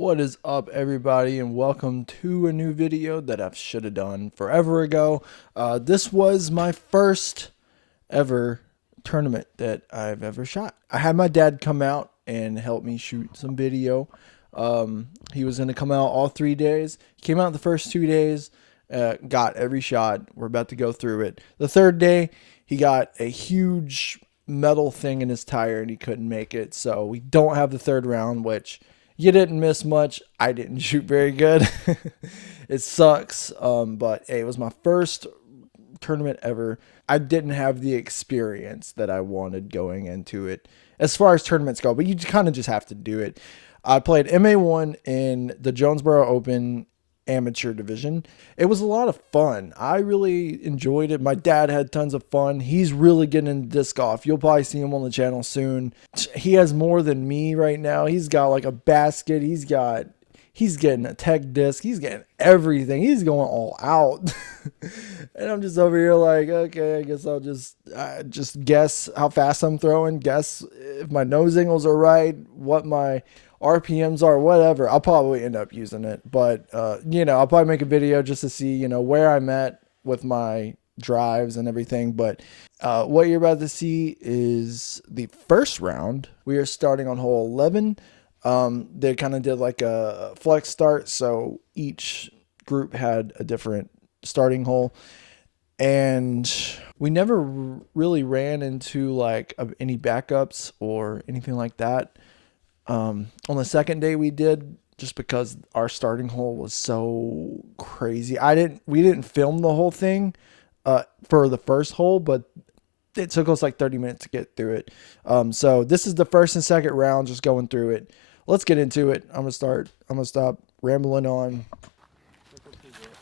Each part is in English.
What is up, everybody, and welcome to a new video that I should have done forever ago. This was my first ever tournament that I've ever shot. I had my dad come out and help me shoot some video. He was going to come out all 3 days. He came out the first 2 days, got every shot. We're about to go through it. The third day, he got a huge metal thing in his tire and he couldn't make it. So we don't have the third round, which you didn't miss much. I didn't shoot very good. It sucks. But hey, it was my first tournament ever. I didn't have the experience that I wanted going into it as far as tournaments go, but you kind of just have to do it. I played MA1 in the Jonesboro Open amateur division. It was a lot of fun. I really enjoyed it. My dad had tons of fun. He's really getting into disc golf. You'll probably see him on the channel soon. He has more than me right now. He's got like a basket. He's getting a tech disc. He's getting everything. He's going all out. And I'm just over here like, okay, I guess I'll just guess how fast I'm throwing, guess if my nose angles are right, what my RPMs are, whatever. I'll probably end up using it, but I'll probably make a video just to see, where I'm at with my drives and everything. But what you're about to see is the first round. We are starting on hole 11. They kind of did like a flex start, so each group had a different starting hole, and we never really ran into like any backups or anything like that. On the second day we did, just because our starting hole was so crazy. We didn't film the whole thing for the first hole, but it took us like 30 minutes to get through it. So this is the first and second round, just going through it. Let's get into it. I'm gonna stop rambling on.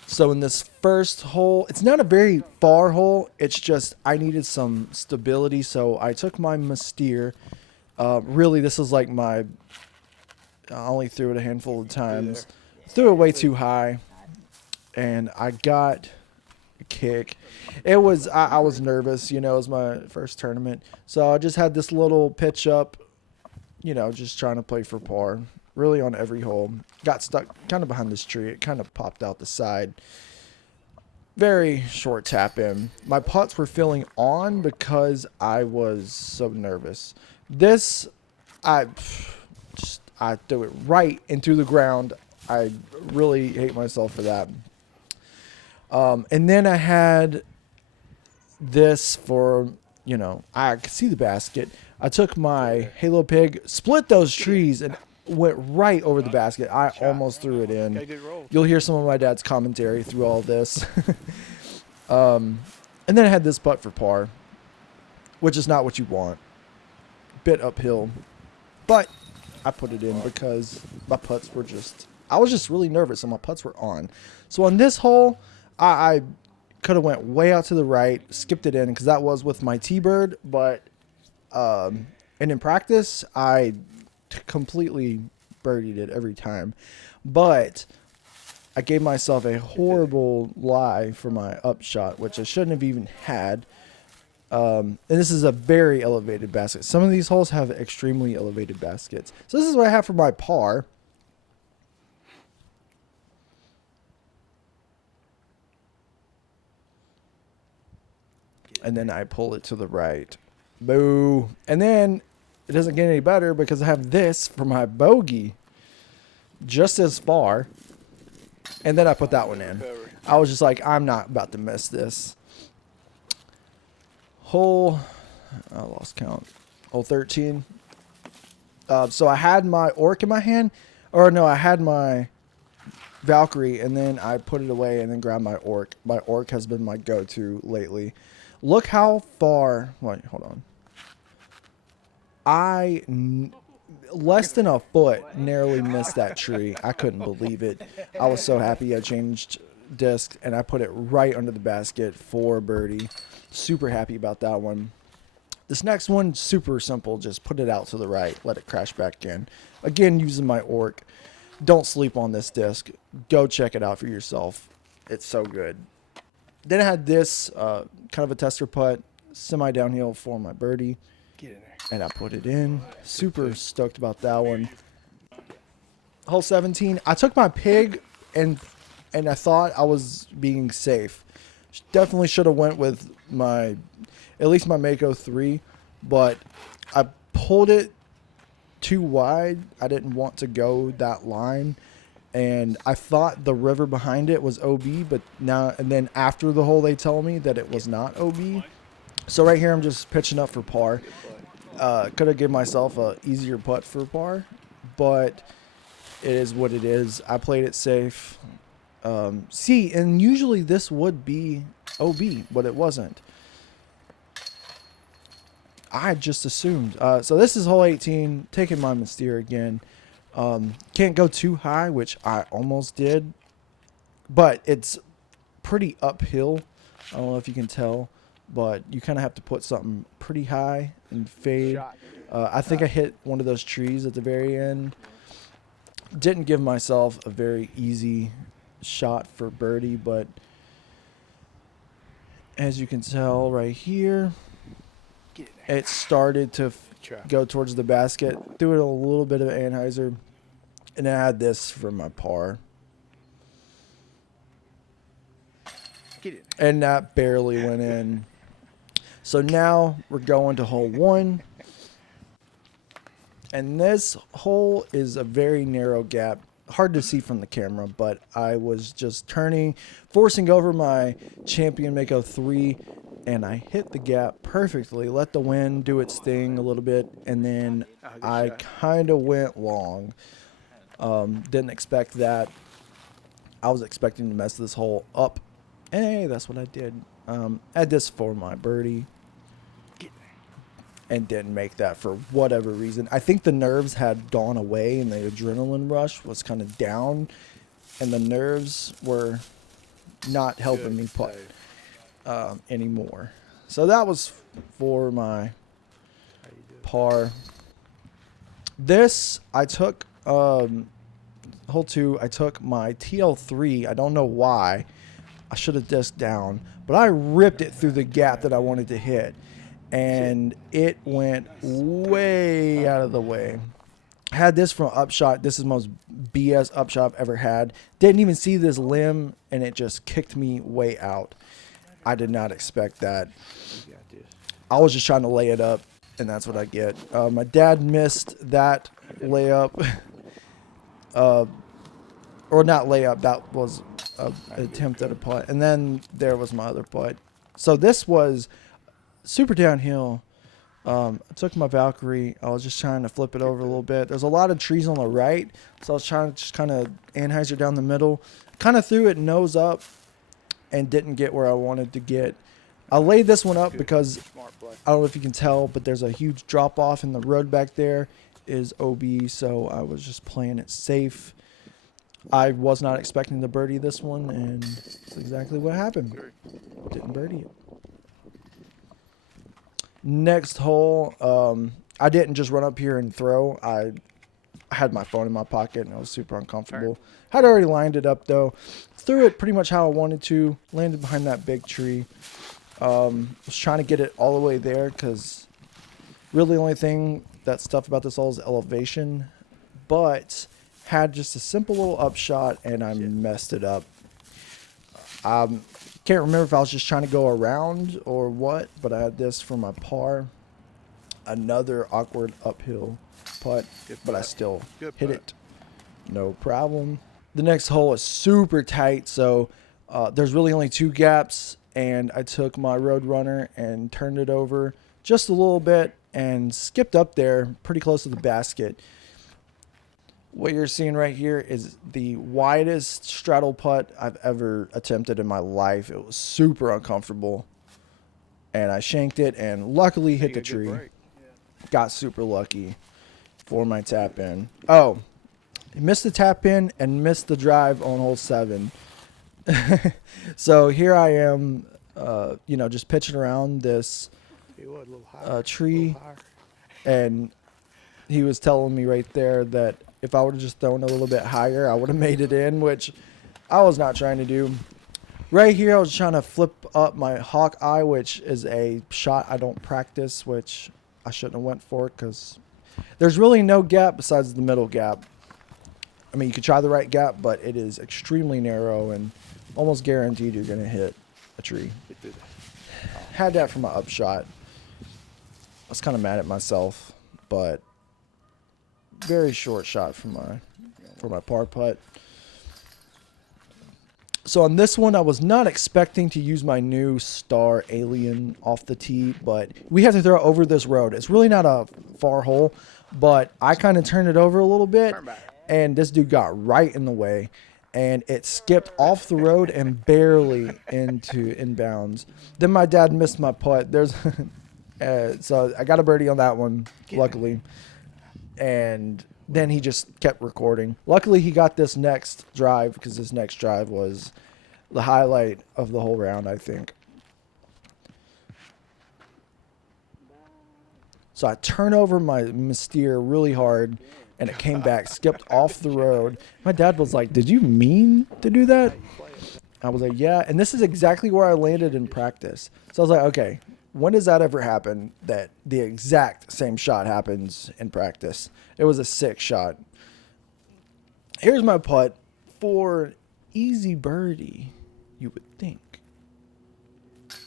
So in this first hole, it's not a very far hole. It's just I needed some stability, so I took my Mystere. Really, this is like I only threw it a handful of times. Threw it way too high, and I got a kick. I was nervous, it was my first tournament. So I just had this little pitch up, just trying to play for par. Really on every hole. Got stuck kind of behind this tree. It kind of popped out the side. Very short tap in. My putts were feeling on because I was so nervous. This, I threw it right into the ground. I really hate myself for that. And then I had this for, I could see the basket. I took my Halo Pig, split those trees, and went right over the basket. I almost threw it in. You'll hear some of my dad's commentary through all this. And then I had this putt for par, which is not what you want. Bit uphill, but I put it in because my putts were I was just really nervous and my putts were on. So on this hole, I could have went way out to the right, skipped it in because that was with my T-Bird, but and in practice I completely birdied it every time. But I gave myself a horrible lie for my upshot, which I shouldn't have even had. And this is a very elevated basket. Some of these holes have extremely elevated baskets. So this is what I have for my par. And then I pull it to the right. Boo. And then it doesn't get any better because I have this for my bogey just as far. And then I put that one in. I was just like, I'm not about to miss this. Hole, I lost count. Hole 13. So I had my Orc in my hand. Or no, I had my Valkyrie and then I put it away and then grabbed my Orc. My Orc has been my go-to lately. Look how far. Wait, hold on. Less than a foot narrowly missed that tree. I couldn't believe it. I was so happy. I changed disc and I put it right under the basket for birdie. Super happy about that one. This next one, super simple. Just put it out to the right. Let it crash back in. Again, using my Orc. Don't sleep on this disc. Go check it out for yourself. It's so good. Then I had this kind of a tester putt, semi downhill for my birdie. Get in there. And I put it in. Super stoked about that one. hole 17. I took my pig and I thought I was being safe. Definitely should have went with at least my Mako 3, but I pulled it too wide. I didn't want to go that line, and I thought the river behind it was OB, but now and then after the hole they tell me that it was not OB. So right here I'm just pitching up for par. Could have given myself a easier putt for par, but it is what it is. I played it safe. See, and usually this would be OB, but it wasn't. I just assumed. So this is hole 18, taking my Mystere again. Can't go too high, which I almost did, but it's pretty uphill. I don't know if you can tell, but you kind of have to put something pretty high and fade. I think I hit one of those trees at the very end. Didn't give myself a very easy shot for birdie, but as you can tell right here, it started to go towards the basket. Threw it a little bit of Anheuser, and I had this for my par. And that barely went in. So now we're going to hole 1. And this hole is a very narrow gap. Hard to see from the camera, but I was just turning, forcing over my Champion Mako 3, and I hit the gap perfectly. Let the wind do its thing a little bit, and then I kind of went long. Didn't expect that. I was expecting to mess this hole up. And hey, that's what I did. Had this for my birdie. And didn't make that for whatever reason. I think the nerves had gone away and the adrenaline rush was kind of down. And the nerves were not helping me putt anymore. So that was for my par. This, I took, hole 2, I took my TL3. I don't know why. I should have disked down. But I ripped it through the gap that I wanted to hit. And it went way out of the way. Had this from upshot. This is the most BS upshot I've ever had. Didn't even see this limb, and it just kicked me way out. I did not expect that. I was just trying to lay it up, and that's what I get. My dad missed that layup. Or not layup. That was an attempt at a putt. And then there was my other putt. So this was super downhill. I took my Valkyrie. I was just trying to flip it over a little bit. There's a lot of trees on the right, so I was trying to just kind of Anheuser down the middle. Kind of threw it nose up and didn't get where I wanted to get. I laid this one up because I don't know if you can tell, but there's a huge drop off in the road back there is OB, so I was just playing it safe. I was not expecting to birdie this one, and that's exactly what happened. Didn't birdie it. Next hole, I didn't just run up here and throw. I had my phone in my pocket, and I was super uncomfortable. Had already lined it up, though. Threw it pretty much how I wanted to. Landed behind that big tree. Was trying to get it all the way there, because really the only thing that's tough about this hole is elevation. But had just a simple little upshot, and I messed it up. Can't remember if I was just trying to go around or what, but I had this for my par. Another awkward uphill putt, but I still hit it. No problem. The next hole is super tight, so there's really only 2 gaps, and I took my Roadrunner and turned it over just a little bit and skipped up there pretty close to the basket. What you're seeing right here is the widest straddle putt I've ever attempted in my life. It was super uncomfortable, and I shanked it and luckily hit the tree. Got super lucky for my tap in. Oh, missed the tap in and missed the drive on hole 7. So here I am, just pitching around this tree, and he was telling me right there that if I would have just thrown a little bit higher, I would have made it in, which I was not trying to do. Right here, I was trying to flip up my Hawkeye, which is a shot I don't practice, which I shouldn't have went for because there's really no gap besides the middle gap. I mean, you could try the right gap, but it is extremely narrow and almost guaranteed you're going to hit a tree. Had that for my upshot. I was kind of mad at myself, but very short shot for my par putt. So on this one, I was not expecting to use my new Star Alien off the tee, but we have to throw it over this road. It's really not a far hole, but I kind of turned it over a little bit, and this dude got right in the way, and it skipped off the road and barely into inbounds. Then my dad missed my putt. There's so I got a birdie on that one, luckily, and then he just kept recording. Luckily, he got this next drive, because this next drive was the highlight of the whole round, I think. So I turn over my Mystere really hard, and it came back, skipped off the road. My dad was like, "Did you mean to do that?" I was like, "Yeah." And this is exactly where I landed in practice. So I was like, okay, when does that ever happen that the exact same shot happens in practice? It was a 6 shot. Here's my putt for easy birdie, you would think.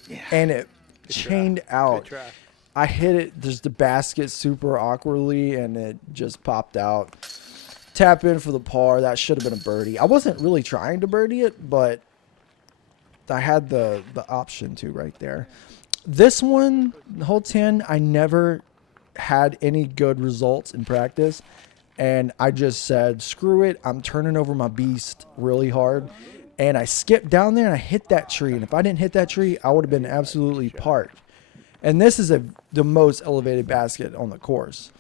Yeah. And it chained out. I hit it just the basket super awkwardly, and it just popped out. Tap in for the par. That should have been a birdie. I wasn't really trying to birdie it, but I had the option to right there. This one, hole 10, I never had any good results in practice, and I just said, screw it, I'm turning over my beast really hard, and I skipped down there and I hit that tree, and if I didn't hit that tree, I would have been absolutely parked. And this is the most elevated basket on the course,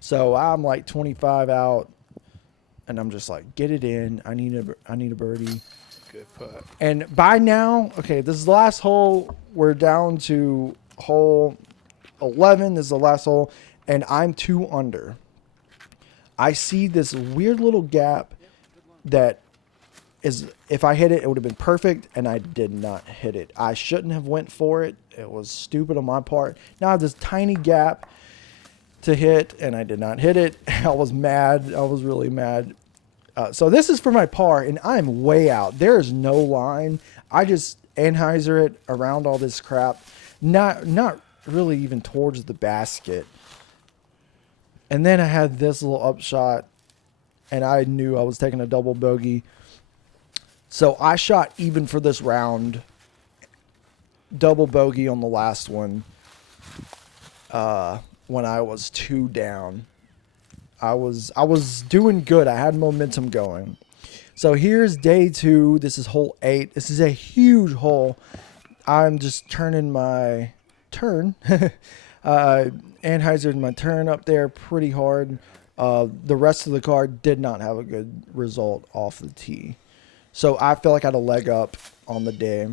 so I'm like 25 out, and I'm just like, get it in, I need a birdie. Good putt. And by now, okay, this is the last hole. We're down to hole 11. This is the last hole, and I'm 2 under. I see this weird little gap that is, if I hit it, it would have been perfect, and I did not hit it. I shouldn't have went for it. It was stupid on my part. Now I have this tiny gap to hit, and I did not hit it. I was mad. I was really mad. So this is for my par, and I'm way out. There is no line. I just Anheuser it around all this crap, not really even towards the basket. And then I had this little upshot, and I knew I was taking a double bogey. So I shot even for this round. Double bogey on the last one. When I was 2 down. I was doing good. I had momentum going. So here's day 2. This is hole 8. This is a huge hole. I'm just turning my turn. Anheusered my turn up there pretty hard. The rest of the card did not have a good result off the tee. So I feel like I had a leg up on the day.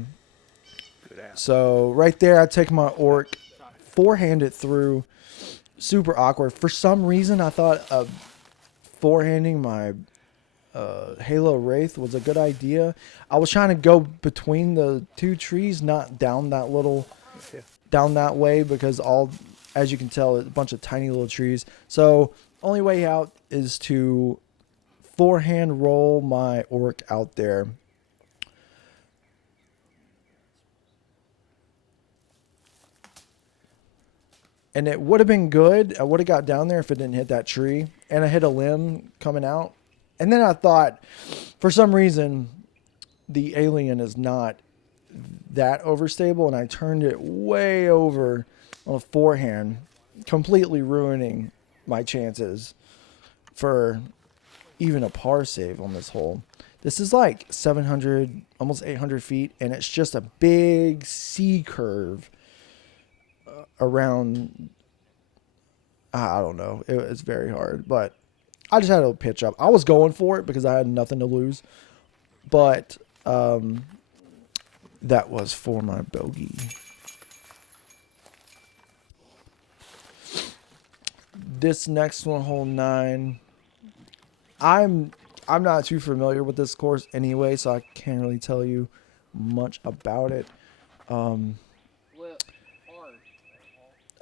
So right there, I take my orc, forehand it through. Super awkward. For some reason, I thought forehanding my Halo Wraith was a good idea. I was trying to go between the 2 trees, not down that way, because as you can tell, it's a bunch of tiny little trees. So only way out is to forehand roll my orc out there. And it would have been good. I would have got down there if it didn't hit that tree. And I hit a limb coming out. And then I thought, for some reason, the Alien is not that overstable. And I turned it way over on a forehand, completely ruining my chances for even a par save on this hole. This is like 700, almost 800 feet. And it's just a big C curve around, I don't know. It's very hard, but I just had to pitch up. I was going for it because I had nothing to lose, but that was for my bogey. This next one, hole 9. I'm not too familiar with this course anyway, so I can't really tell you much about it.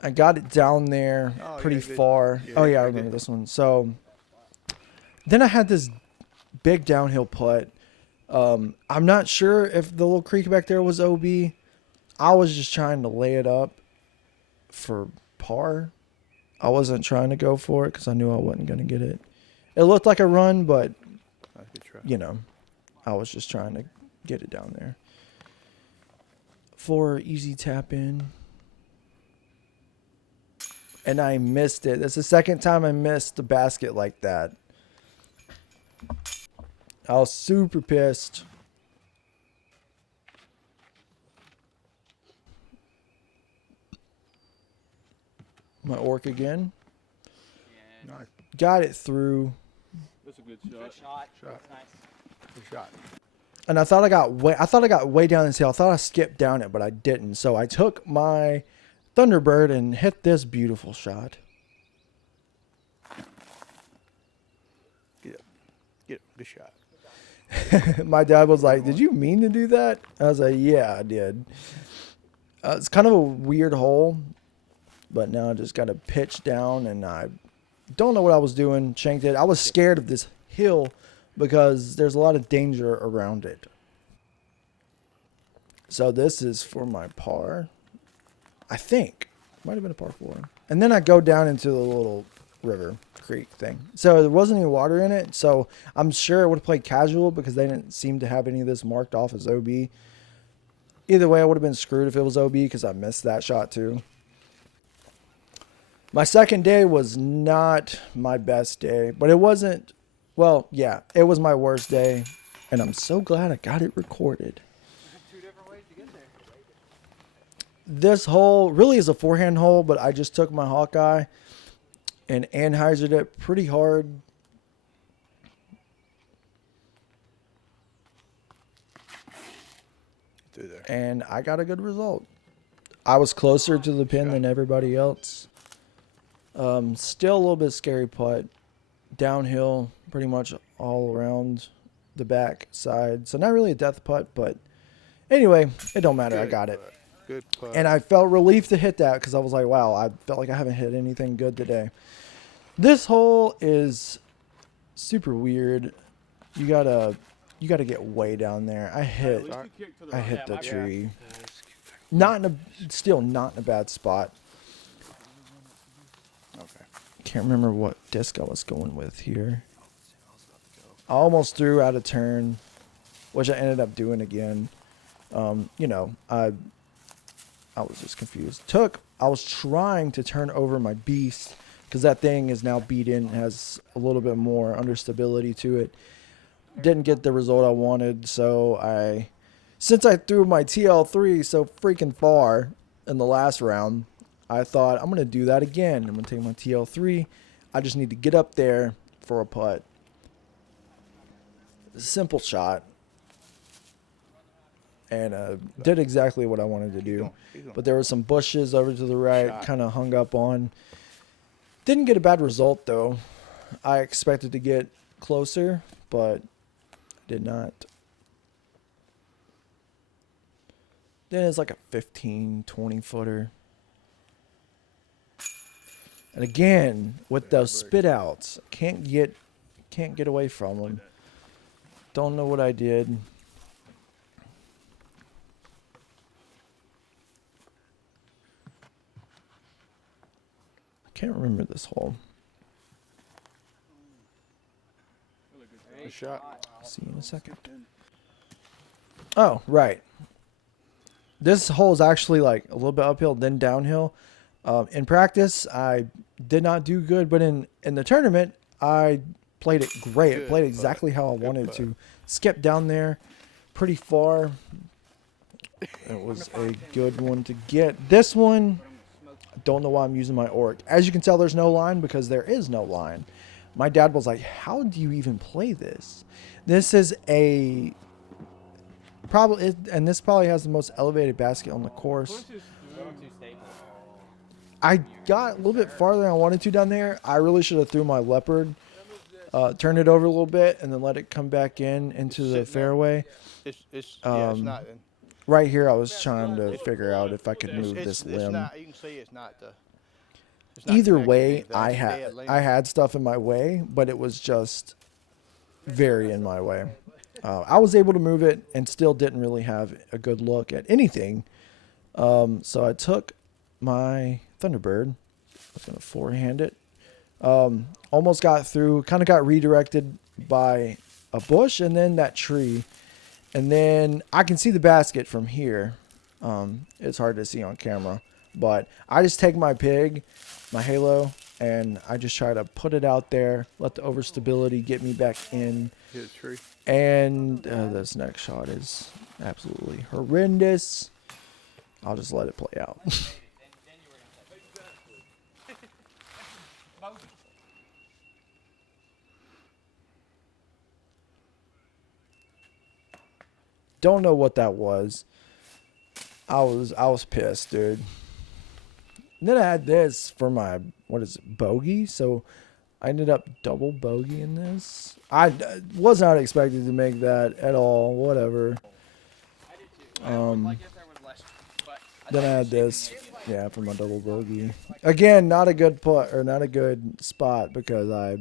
I got it down there pretty far. I remember this one. So then I had this big downhill putt. I'm not sure if the little creek back there was OB. I was just trying to lay it up for par. I wasn't trying to go for it because I knew I wasn't going to get it. It looked like a run, but, you know, I was just trying to get it down there. For easy tap in. And I missed it. That's the second time I missed the basket like that. I was super pissed. My orc again. Yeah. Nice. Got it through. That's a good shot. Good shot. Shot. That's nice. Good shot. And I thought I got way down this hill. I thought I skipped down it, but I didn't. So I took my Thunderbird and hit this beautiful shot. Get it. Get it. Good shot. My dad was like, "Did you mean to do that?" I was like, "Yeah, I did." It's kind of a weird hole, but now I just got to pitch down, and I don't know what I was doing. Shanked it. I was scared of this hill because there's a lot of danger around it. So this is for my par. I think might have been a par 4. And then I go down into the little river creek thing. So there wasn't any water in it. So I'm sure it would have played casual because they didn't seem to have any of this marked off as OB. Either way, I would have been screwed if it was OB because I missed that shot too. My second day was not my best day, but it wasn't, well, yeah, it was my worst day. And I'm so glad I got it recorded. Two different ways to get there. This hole really is a forehand hole, but I just took my Hawkeye and Anheusered it pretty hard. Through there. And I got a good result. I was closer to the pin than everybody else. Still a little bit scary putt. Downhill pretty much all around the back side. So not really a death putt, but anyway, it don't matter. I Good got it. putt. Good putt. And I felt relief to hit that because I was like, wow, I felt like I haven't hit anything good today. This hole is super weird. You gotta get way down there. I hit the my tree. Still not in a bad spot. Okay. Can't remember what disc I was going with here. I almost threw out a turn, which I ended up doing again. You know, I was just confused. I was trying to turn over my beast because that thing is now beat in, has a little bit more understability to it. Didn't get the result I wanted, so since I threw my TL3 so freaking far in the last round, I thought I'm going to do that again. I'm going to take my TL3. I just need to get up there for a putt. Simple shot. And did exactly what I wanted to do. But there were some bushes over to the right, kind of hung up on. Didn't get a bad result, though. I expected to get closer, but did not. Then it's like a 15, 20 footer. And again, with those spit outs, can't get away from them. Don't know what I did. Can't remember this hole. Good shot. See you in a second. Oh, right. This hole is actually like a little bit uphill, then downhill. In practice, I did not do good, but in the tournament, I played it great. I played exactly how I wanted to. Skip down there pretty far. It was a good one to get. This one, I don't know why I'm using my orc. As you can tell, there's no line because there is no line. My dad was like, how do you even play this? This is a probably, and this probably has the most elevated basket on the course. I got a little bit farther than I wanted to down there. I really should have threw my leopard, turned it over a little bit, and then let it come back into the fairway. It's not. Right here, I was trying to figure out if I could move this limb. You can see it's not the. Either way, I had stuff in my way, but it was just very in my way. I was able to move it and still didn't really have a good look at anything. So I took my Thunderbird. I was going to forehand it. Almost got through, kind of got redirected by a bush and then that tree. And then I can see the basket from here. It's hard to see on camera. But I just take my pig, my halo, and I just try to put it out there, let the overstability get me back in. Hit a tree. And this next shot is absolutely horrendous. I'll just let it play out. Don't know what that was. I was pissed, dude. And then I had this for my, what is it, bogey? So I ended up double bogeying this. I was not expected to make that at all. Whatever. Then I had this, yeah, for my double bogey. Again, not a good putt or not a good spot because I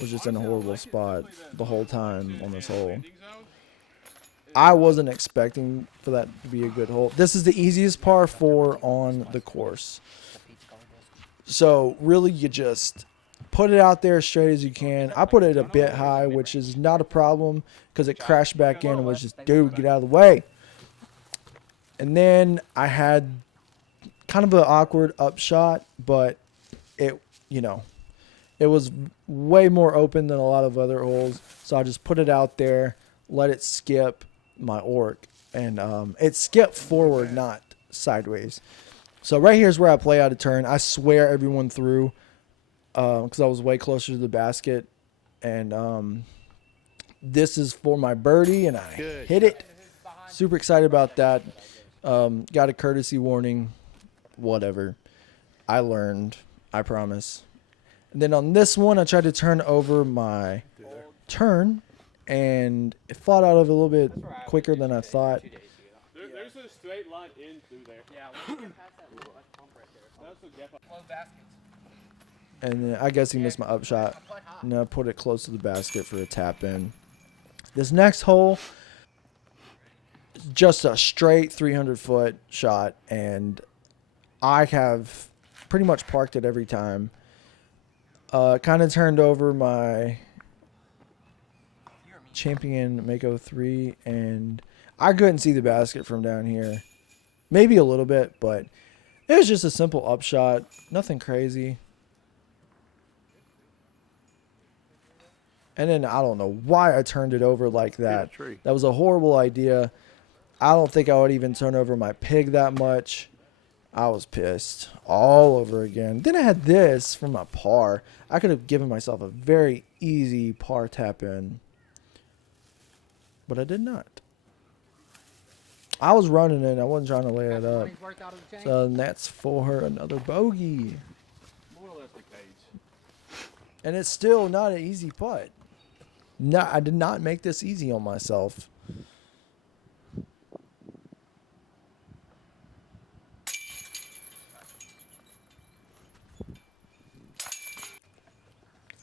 was just in a horrible spot the whole time on this hole. I wasn't expecting for that to be a good hole. This is the easiest par 4 on the course. So really you just put it out there as straight as you can. I put it a bit high, which is not a problem because it crashed back in and was just, dude, get out of the way. And then I had kind of an awkward upshot, but it, you know, it was way more open than a lot of other holes. So I just put it out there, let it skip my orc, and it skipped forward, not sideways. So right here is where I play out of turn. I swear everyone threw because I was way closer to the basket, and this is for my birdie, and I hit it. Super excited about that. Got a courtesy warning. Whatever. I learned. I promise. And then on this one, I tried to turn over my turn, and it fought out of it a little bit quicker than I thought. There's a straight line in through there. Yeah, when you get past that little bump right there. That's a gap. Close baskets. And then I guess he missed my upshot. And I put it close to the basket for a tap in. This next hole, just a straight 300-foot shot, and I have pretty much parked it every time. Kind of turned over my Champion Mako 3, and I couldn't see the basket from down here. Maybe a little bit, but it was just a simple upshot. Nothing crazy. And then I don't know why I turned it over like that. That was a horrible idea. I don't think I would even turn over my pig that much. I was pissed all over again. Then I had this from my par. I could have given myself a very easy par tap in, but I did not. I was running it. I wasn't trying to lay it up. So that's for another bogey. More or less the case. And it's still not an easy putt. No, I did not make this easy on myself.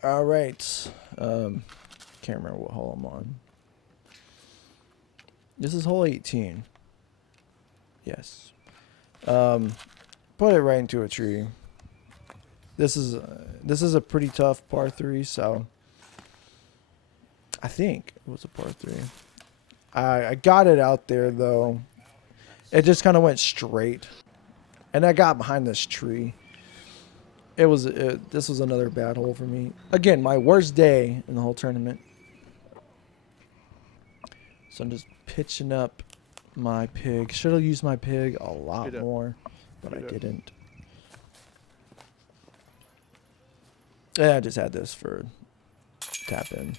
All right. Can't remember what hole I'm on. This is hole 18. Yes. Put it right into a tree. This is a pretty tough par 3, so I think it was a par 3. I got it out there though. It just kind of went straight, and I got behind this tree. This was another bad hole for me. Again, my worst day in the whole tournament. So I'm just pitching up my pig. Should have used my pig a lot more, but I didn't. Yeah, I just had this for tap in.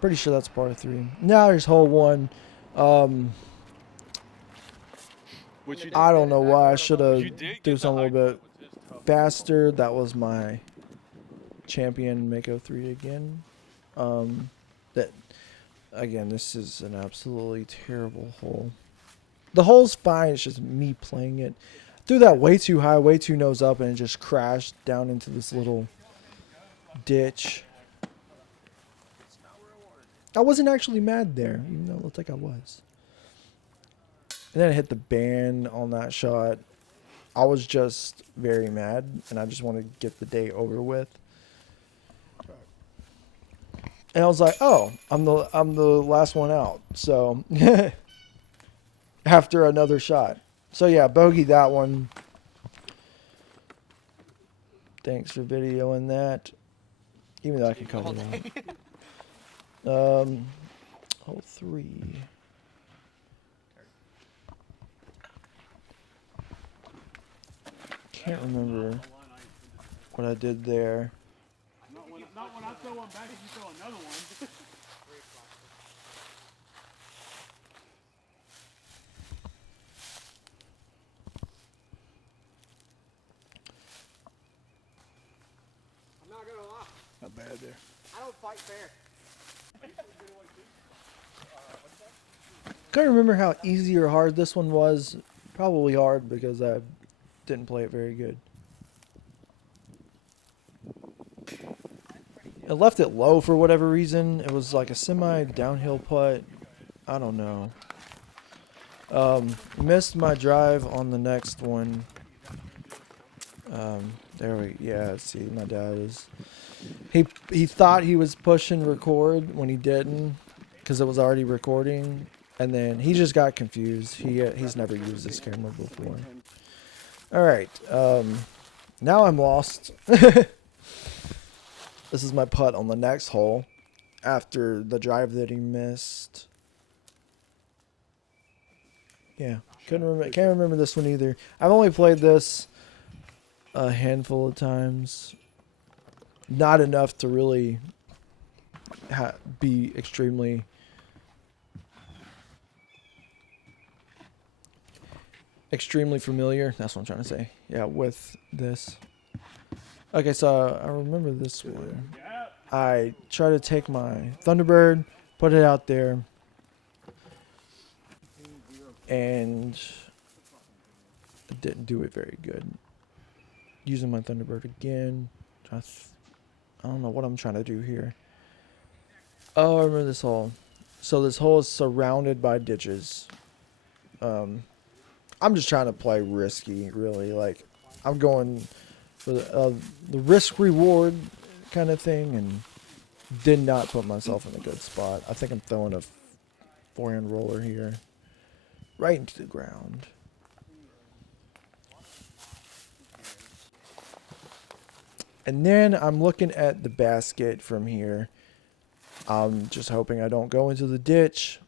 Pretty sure that's par 3. Now there's hole 1. I don't know why I should have do something a little bit faster. That was my Champion Mako 3 again. Again, this is an absolutely terrible hole. The hole's fine. It's just me playing it. Threw that way too high, way too nose up, and it just crashed down into this little ditch. I wasn't actually mad there, even though it looked like I was. And then I hit the ban on that shot. I was just very mad, and I just wanted to get the day over with. And I was like, "Oh, I'm the last one out." So after another shot, so yeah, bogey that one. Thanks for videoing that. Even though I can cut it out. Hole 3. Can't remember what I did there. Not when I throw one back and you throw another one. I'm not gonna lie. Not bad there. I don't fight fair. Can't remember how easy or hard this one was. Probably hard because I didn't play it very good. I left it low for whatever reason. It was like a semi downhill putt. I don't know. Missed my drive on the next one. There we yeah, see my dad is he thought he was pushing record when he didn't because it was already recording, and then he just got confused. He's never used this camera before. All right. Now I'm lost. This is my putt on the next hole after the drive that he missed. Yeah, can't remember this one either. I've only played this a handful of times. Not enough to really be extremely familiar. That's what I'm trying to say. Yeah, with this. Okay, so I remember this one. I tried to take my Thunderbird, put it out there, and I didn't do it very good. Using my Thunderbird again. I don't know what I'm trying to do here. Oh, I remember this hole. So this hole is surrounded by ditches. I'm just trying to play risky, really. Like, I'm going for the risk reward kind of thing, and did not put myself in a good spot. I think I'm throwing a forehand roller here, right into the ground. And then I'm looking at the basket from here. I'm just hoping I don't go into the ditch.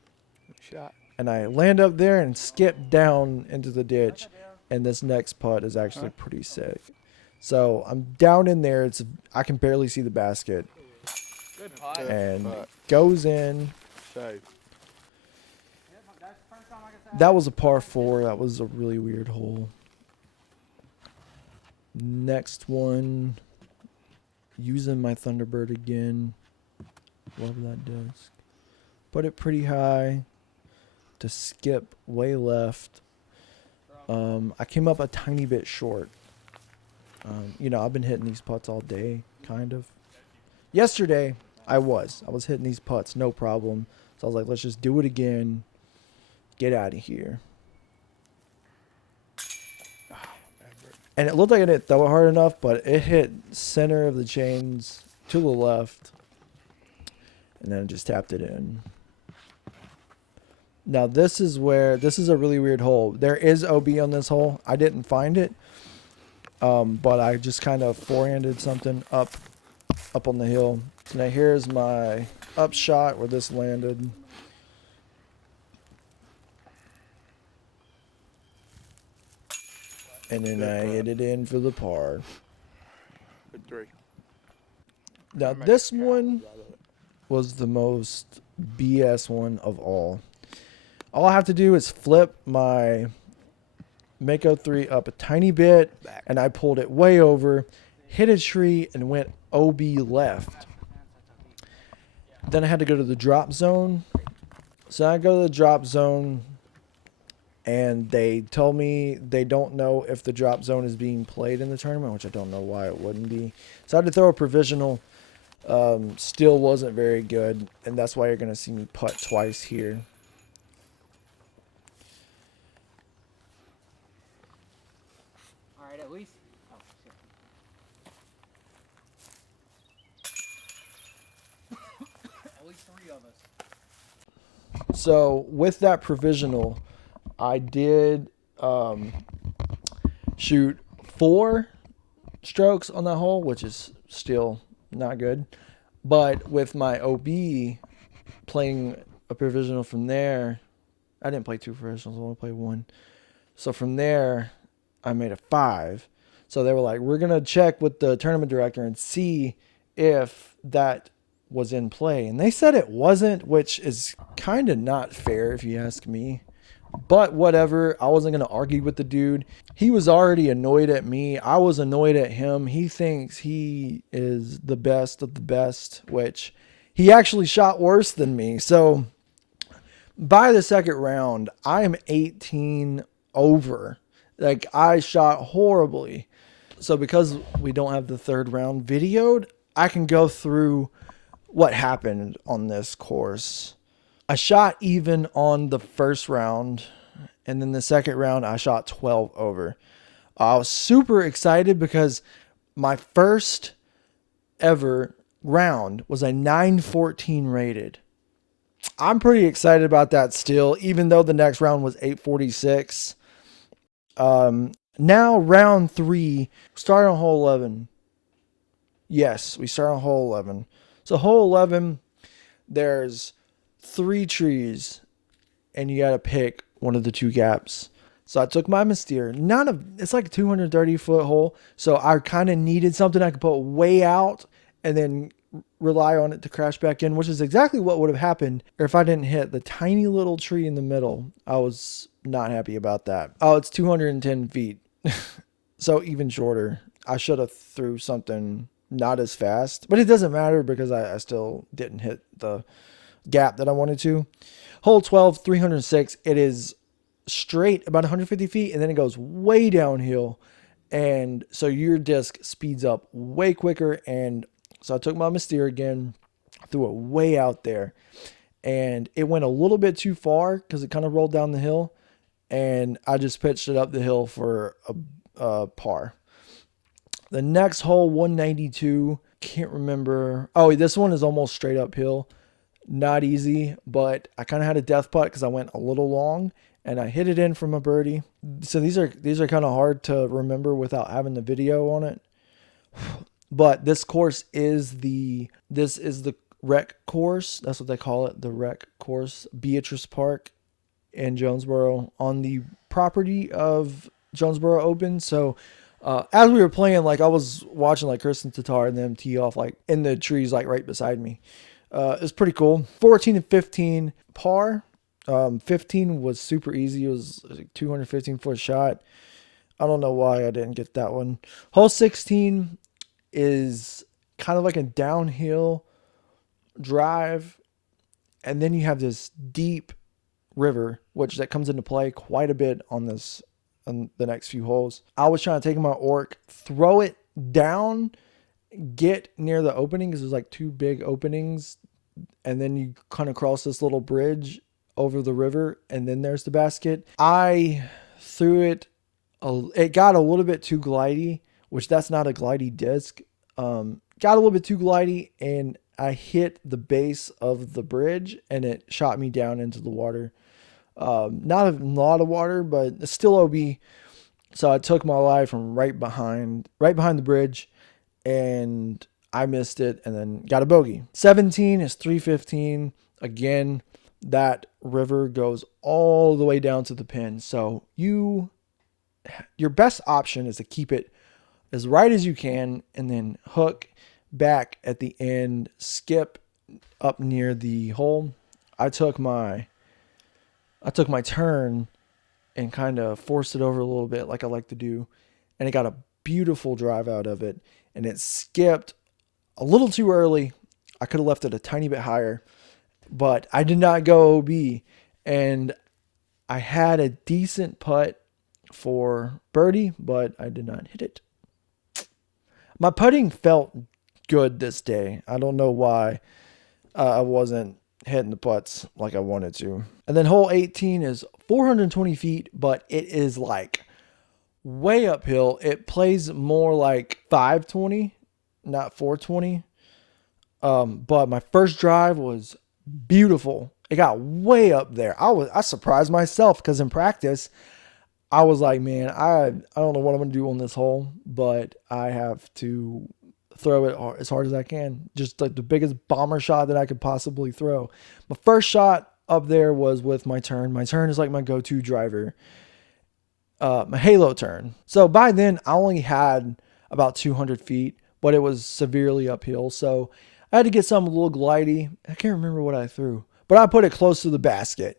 Shot. And I land up there and skip down into the ditch. And this next putt is actually pretty sick. So I'm down in there. I can barely see the basket. Good putt. And goes in. Save. That was a par 4. That was a really weird hole. Next one. Using my Thunderbird again. Love that disc. Put it pretty high to skip way left. I came up a tiny bit short. You know, I've been hitting these putts all day, kind of. Yesterday, I was hitting these putts, no problem. So I was like, let's just do it again. Get out of here. And it looked like I didn't throw it hard enough, but it hit center of the chains to the left. And then just tapped it in. Now this is a really weird hole. There is OB on this hole. I didn't find it. But I just kind of forehanded something up on the hill. So now here's my up shot where this landed. And then I hit it in for the par. Good 3. Now this one was the most BS one of all. All I have to do is flip my Mako 3 up a tiny bit, and I pulled it way over, hit a tree, and went OB left. Then I had to go to the drop zone. So I go to the drop zone, and they told me they don't know if the drop zone is being played in the tournament, which I don't know why it wouldn't be. So I had to throw a provisional. Still wasn't very good, and that's why you're gonna see me putt twice here. All right, at least. Oh, shit. At least 3 of us. So with that provisional, I did shoot 4 strokes on that hole, which is still not good. But with my OB playing a provisional from there, I didn't play 2 provisionals, I only played 1. So from there, I made a 5. So they were like, we're going to check with the tournament director and see if that was in play. And they said it wasn't, which is kind of not fair if you ask me. But whatever, I wasn't going to argue with the dude. He was already annoyed at me. I was annoyed at him. He thinks he is the best of the best, which he actually shot worse than me. So by the second round, I am 18 over. Like, I shot horribly. So because we don't have the third round videoed, I can go through what happened on this course. I shot even on the first round, and then the second round I shot 12 over. I was super excited because my first ever round was a 914 rated. I'm pretty excited about that still, even though the next round was 846. Now round 3, start on hole 11. Yes, we start on hole 11. So hole 11, there's 3 trees, and you got to pick one of the 2 gaps. So I took my Mystere. It's like a 230-foot hole, so I kind of needed something I could put way out and then rely on it to crash back in, which is exactly what would have happened if I didn't hit the tiny little tree in the middle. I was not happy about that. Oh, it's 210 feet, so even shorter. I should have threw something not as fast, but it doesn't matter because I still didn't hit the gap that I wanted to. Hole 12, 306. It is straight about 150 feet, and then it goes way downhill, and so your disc speeds up way quicker. And so I took my Mystere again, threw it way out there, and it went a little bit too far because it kind of rolled down the hill, and I just pitched it up the hill for a par. The next hole, 192, can't remember. Oh, this one is almost straight uphill. Not easy, but I kind of had a death putt because I went a little long and I hit it in from a birdie. So these are kind of hard to remember without having the video on it. But this course is the rec course. That's what they call it, the rec course. Beatrice Park in Jonesboro, on the property of Jonesboro Open. So as we were playing, like I was watching like Kristen Tatar and them tee off like in the trees like right beside me. It's pretty cool. 14 and 15 par. 15 was super easy. It was a 215-foot shot. I don't know why I didn't get that one. Hole 16 is kind of like a downhill drive, and then you have this deep river, which that comes into play quite a bit on the next few holes. I was trying to take my orc, throw it down, get near the opening because there's like 2 big openings, and then you kind of cross this little bridge over the river, and then there's the basket. I threw it. It got a little bit too glidey, which that's not a glidey disc. Got a little bit too glidey, and I hit the base of the bridge, and it shot me down into the water. Not a lot of water, but it's still OB. So I took my lie from right behind the bridge, and I missed it and then got a bogey. 17 is 315. Again, that river goes all the way down to the pin. So your best option is to keep it as right as you can and then hook back at the end, skip up near the hole. I took my turn and kind of forced it over a little bit like I like to do, and it got a beautiful drive out of it, and it skipped a little too early. I could have left it a tiny bit higher, but I did not go OB, and I had a decent putt for birdie, but I did not hit it. My putting felt good this day. I don't know why I wasn't hitting the putts like I wanted to. And then hole 18 is 420 feet, but it is like way uphill. It plays more like 520, not 420. But my first drive was beautiful. It got way up there. I surprised myself because in practice, I was like, man, I don't know what I'm going to do on this hole, but I have to throw it as hard as I can. Just like the biggest bomber shot that I could possibly throw. My first shot up there was with my turn. My turn is like my go-to driver. My halo turn. So by then, I only had about 200 feet, but it was severely uphill. So I had to get something a little glidey. I can't remember what I threw, but I put it close to the basket.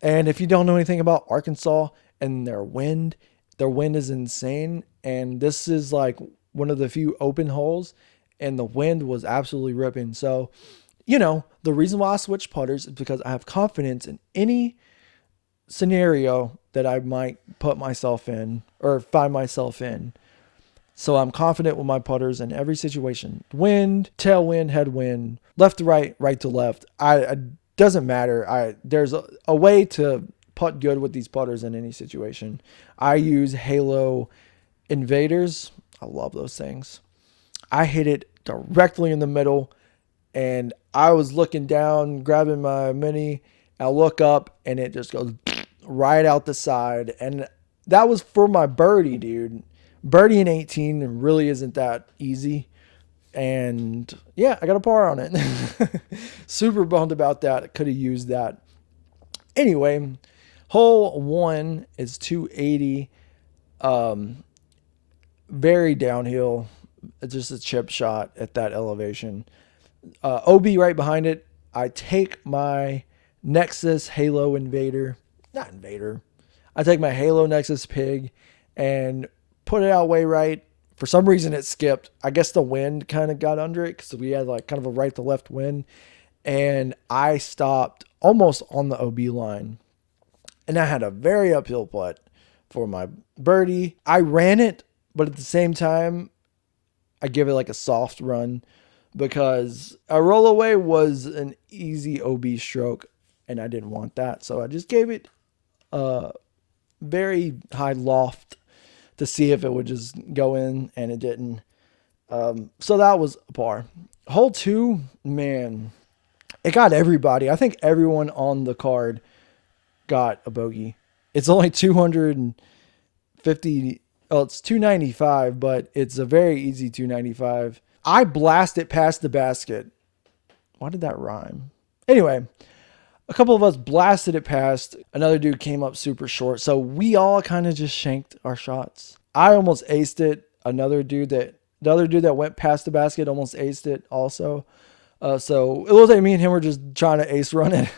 And if you don't know anything about Arkansas and their wind is insane. And this is like one of the few open holes, and the wind was absolutely ripping. So, you know, the reason why I switched putters is because I have confidence in any scenario that I might put myself in or find myself in. So I'm confident with my putters in every situation. Wind, tailwind, headwind, left to right, right to left. I doesn't matter. There's a way to putt good with these putters in any situation. I use Halo Invaders. I love those things. I hit it directly in the middle, and I was looking down, grabbing my mini. I look up, and it just goes right out the side. And that was for my birdie, dude. Birdie in 18 really isn't that easy. And yeah, I got a par on it. Super bummed about that. I could have used that. Anyway, hole 1 is 280. Very downhill. It's just a chip shot at that elevation. OB right behind it. I take my Nexus Halo Invader. Not Invader. I take my Halo Nexus Pig and put it out way right. For some reason it skipped. I guess the wind kind of got under it because we had like kind of a right to left wind. And I stopped almost on the OB line. And I had a very uphill putt for my birdie. I ran it, but at the same time, I give it like a soft run because a roll away was an easy OB stroke and I didn't want that. So I just gave it a very high loft to see if it would just go in, and it didn't. So that was a par. Hole 2, man, it got everybody. I think everyone on the card got a bogey. It's only 250. Oh, it's 295, but it's a very easy 295. I blasted past the basket. Why did that rhyme? Anyway, a couple of us blasted it past. Another dude came up super short. So we all kind of just shanked our shots. I almost aced it. The other dude that went past the basket almost aced it also. So it looks like me and him were just trying to ace run it,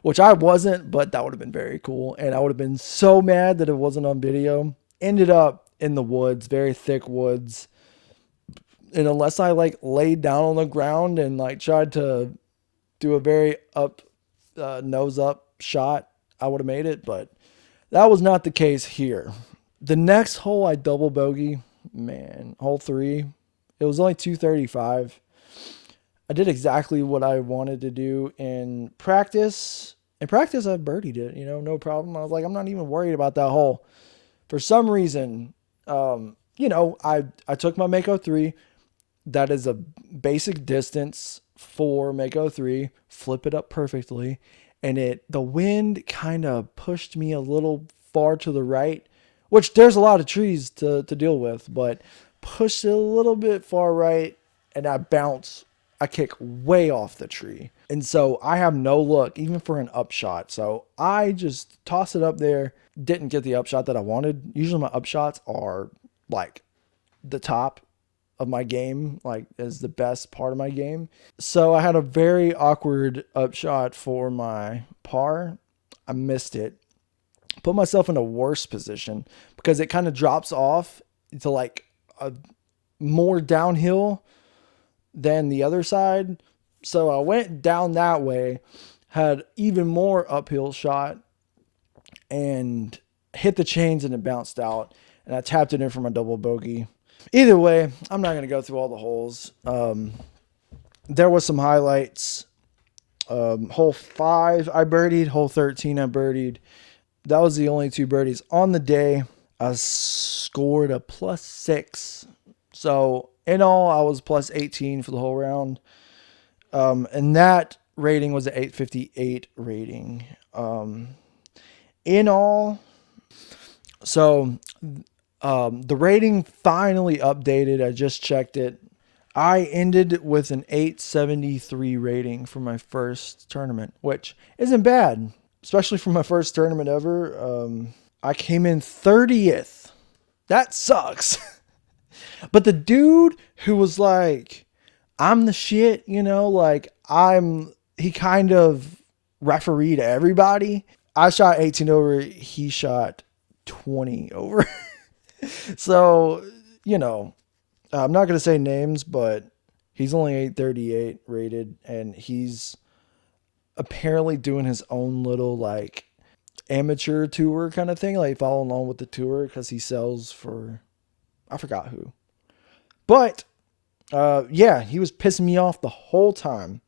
which I wasn't, but that would have been very cool. And I would have been so mad that it wasn't on video. Ended up in the woods, very thick woods. And unless I like laid down on the ground and like tried to do a very nose up shot, I would have made it, but that was not the case here. The next hole I double bogey, man, hole 3, it was only 235. I did exactly what I wanted to do in practice. In practice, I birdied it, no problem. I was like, I'm not even worried about that hole. For some reason, I took my Mako 3. That is a basic distance for Mako 3. Flip it up perfectly. And the wind kind of pushed me a little far to the right, which there's a lot of trees to deal with, but pushed it a little bit far right, and I kick way off the tree. And so I have no look, even for an upshot. So I just toss it up there. Didn't get the upshot that I wanted. Usually my upshots are like the top of my game, like is the best part of my game. So I had a very awkward upshot for my par. I missed it. Put myself in a worse position because it kind of drops off to like a more downhill than the other side. So I went down that way, had even more uphill shot, and hit the chains and it bounced out. And I tapped it in for my double bogey. Either way, I'm not going to go through all the holes. There was some highlights. Hole 5 I birdied, hole 13 I birdied. That was the only 2 birdies on the day. I scored a +6. So in all, I was +18 for the whole round. And that rating was an 858 rating. In all, so the rating finally updated. I just checked it. I ended with an 873 rating for my first tournament, which isn't bad, especially for my first tournament ever. I came in 30th. That sucks. But the dude who was like, I'm the shit, you know, like he kind of refereed everybody. I shot 18 over. He shot 20 over. So, you know, I'm not going to say names, but he's only 838 rated, and he's apparently doing his own little like amateur tour kind of thing, like following along with the tour because he sells for, I forgot who. But yeah, he was pissing me off the whole time.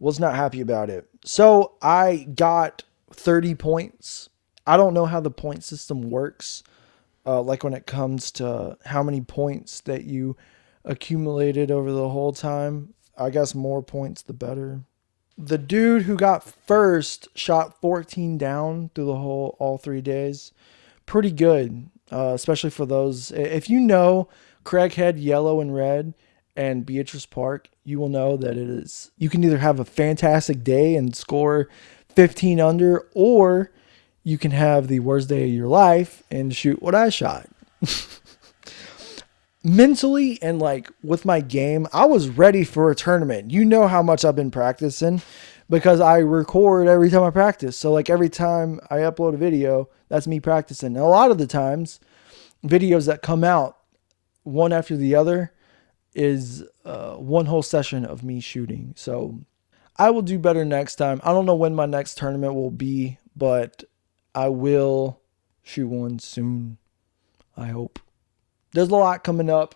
Was not happy about it. So I got 30 points. I don't know how the point system works. Like when it comes to how many points that you accumulated over the whole time. I guess more points, the better. The dude who got first shot 14 down through the whole, all 3 days. Pretty good. Especially for those. If you know Craighead, Yellow and Red, and Beatrice Park, you will know that it is, you can either have a fantastic day and score 15 under, or you can have the worst day of your life and shoot what I shot. Mentally and like with my game, I was ready for a tournament. You know how much I've been practicing because I record every time I practice. So like every time I upload a video, that's me practicing. And a lot of the times, videos that come out one after the other is one whole session of me shooting. So I will do better next time. I don't know when my next tournament will be, but I will shoot one soon. I hope. There's a lot coming up.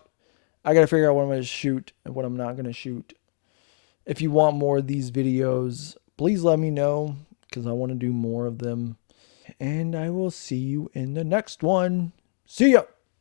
I got to figure out what I'm going to shoot and what I'm not going to shoot. If you want more of these videos, please let me know because I want to do more of them. And I will see you in the next one. See ya.